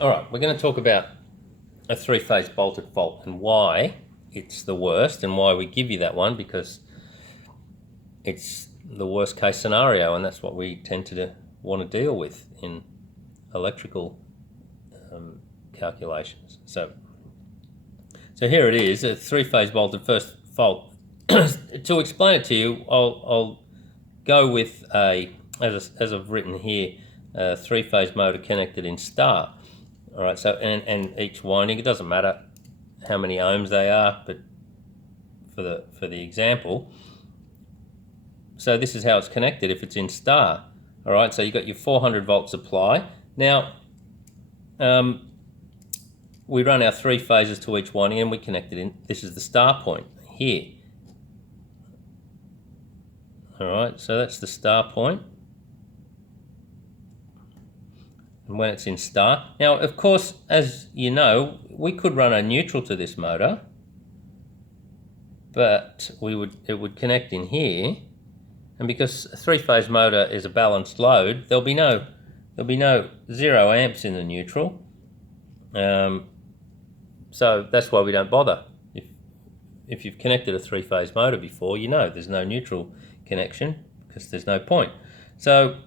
All right, we're going to talk about a three-phase bolted fault and why it's the worst and why we give you that one, because it's the worst case scenario, and that's what we tend to want to deal with in electrical calculations. So here it is, a three-phase bolted first fault. To explain it to you, I'll go with as I've written here, a three-phase motor connected in star. All right, so and each winding, it doesn't matter how many ohms they are, but for the example, so this is how it's connected if it's in star. All right, so you've got your 400 volt supply. Now, we run our three phases to each winding and we connect it in. This is the star point here. All right, so that's the star point. And when it's in star. Now, of course, as you know, we could run a neutral to this motor, but it would connect in here. And because a three-phase motor is a balanced load, there'll be no 0 amps in the neutral. So that's why we don't bother. If you've connected a three-phase motor before, you know there's no neutral connection because there's no point. So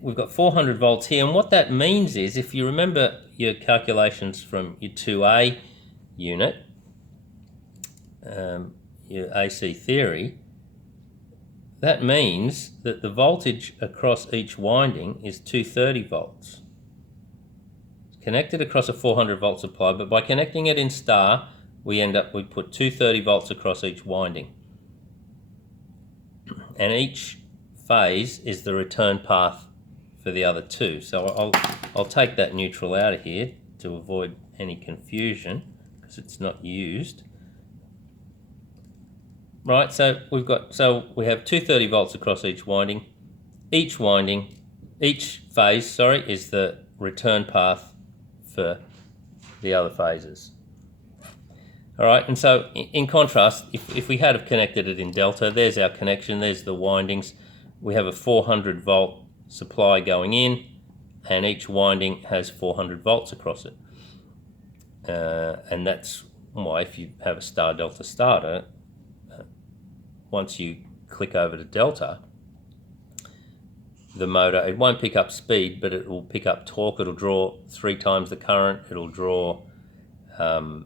we've got 400 volts here, and what that means is, if you remember your calculations from your 2A unit, your AC theory, that means that the voltage across each winding is 230 volts. It's connected across a 400 volt supply, but by connecting it in star, we put 230 volts across each winding. And each phase is the return path for the other two. So I'll take that neutral out of here to avoid any confusion because it's not used. Right, so we have 230 volts across each winding. Each phase, is the return path for the other phases. All right, and so in contrast, if we had have connected it in delta, there's our connection, there's the windings. We have a 400 volt supply going in, and each winding has 400 volts across it. And that's why if you have a star delta starter, once you click over to delta, the motor, it won't pick up speed, but it will pick up torque. It'll draw 3 times the current. It'll draw 3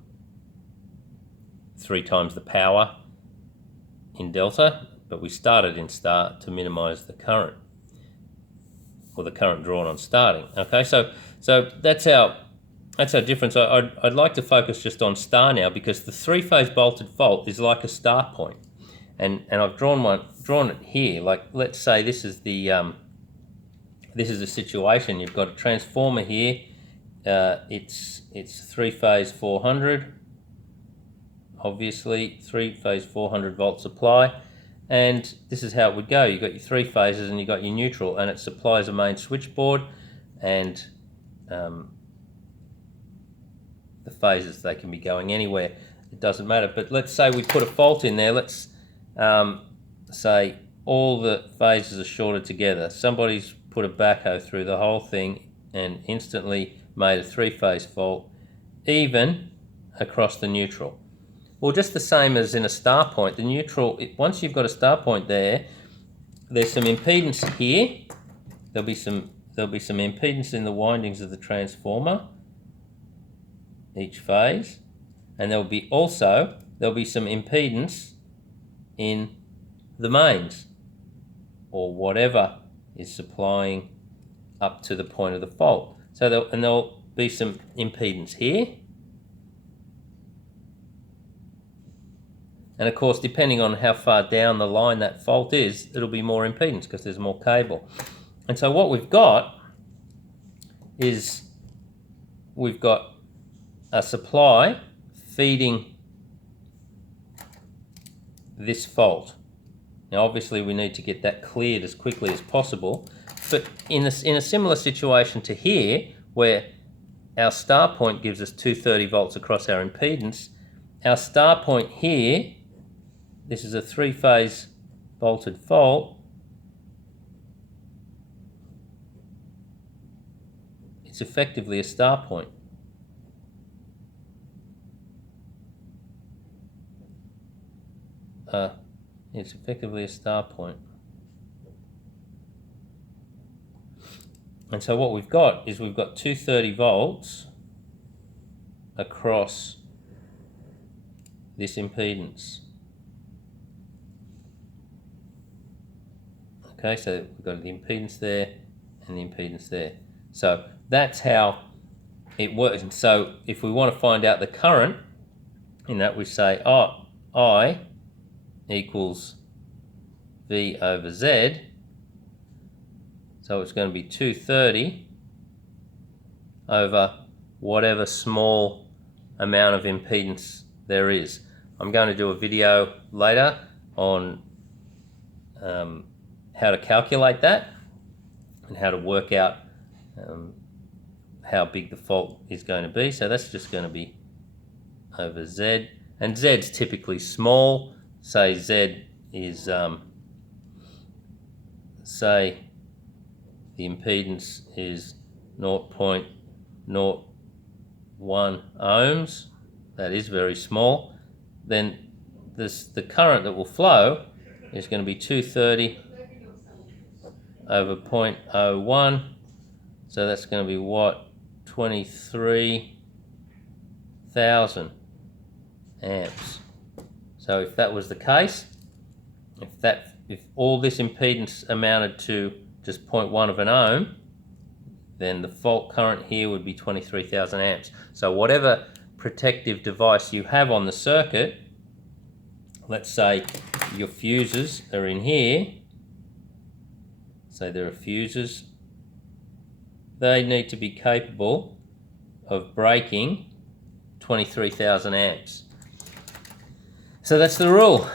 times the power in delta, but we started in star to minimize the current, or the current drawn on starting. Okay, so that's our difference. I'd like to focus just on star now, because the three-phase bolted fault is like a star point. And I've drawn it here. Like, let's say this is the situation. You've got a transformer here. It's three-phase 400. Obviously, three-phase 400 volt supply, and this is how it would go. You've got your three phases and you've got your neutral, and it supplies a main switchboard, and the phases, they can be going anywhere. It doesn't matter. But let's say we put a fault in there. Let's say all the phases are shorted together. Somebody's put a backhoe through the whole thing and instantly made a three-phase fault, even across the neutral. Well, just the same as in a star point, the neutral, once you've got a star point there, there's some impedance here. There'll be some impedance in the windings of the transformer, each phase, and there'll be some impedance in the mains, or whatever is supplying up to the point of the fault. So there'll be some impedance here. And of course, depending on how far down the line that fault is, it'll be more impedance because there's more cable. And so what we've got is we've got a supply feeding this fault. Now, obviously, we need to get that cleared as quickly as possible. But in a similar situation to here, where our star point gives us 230 volts across our impedance, our star point here, this is a three-phase bolted fault, it's effectively a star point. It's effectively a star point. And so what we've got is we've got 230 volts across this impedance. Okay, so we've got the impedance there and the impedance there. So that's how it works. And so if we want to find out the current, in that we say, oh, I equals V over Z. So it's going to be 230 over whatever small amount of impedance there is. I'm going to do a video later on how to calculate that and how to work out how big the fault is going to be. So that's just going to be over Z. And Z's typically small. Say Z is, say the impedance is 0.01 ohms. That is very small. Then the current that will flow is going to be 230 over 0.01. So that's going to be what? 23,000 amps. So if that was the case, if all this impedance amounted to just 0.1 of an ohm, then the fault current here would be 23,000 amps. So whatever protective device you have on the circuit, let's say your fuses are in here, say there are fuses, they need to be capable of breaking 23,000 amps. So that's the rule.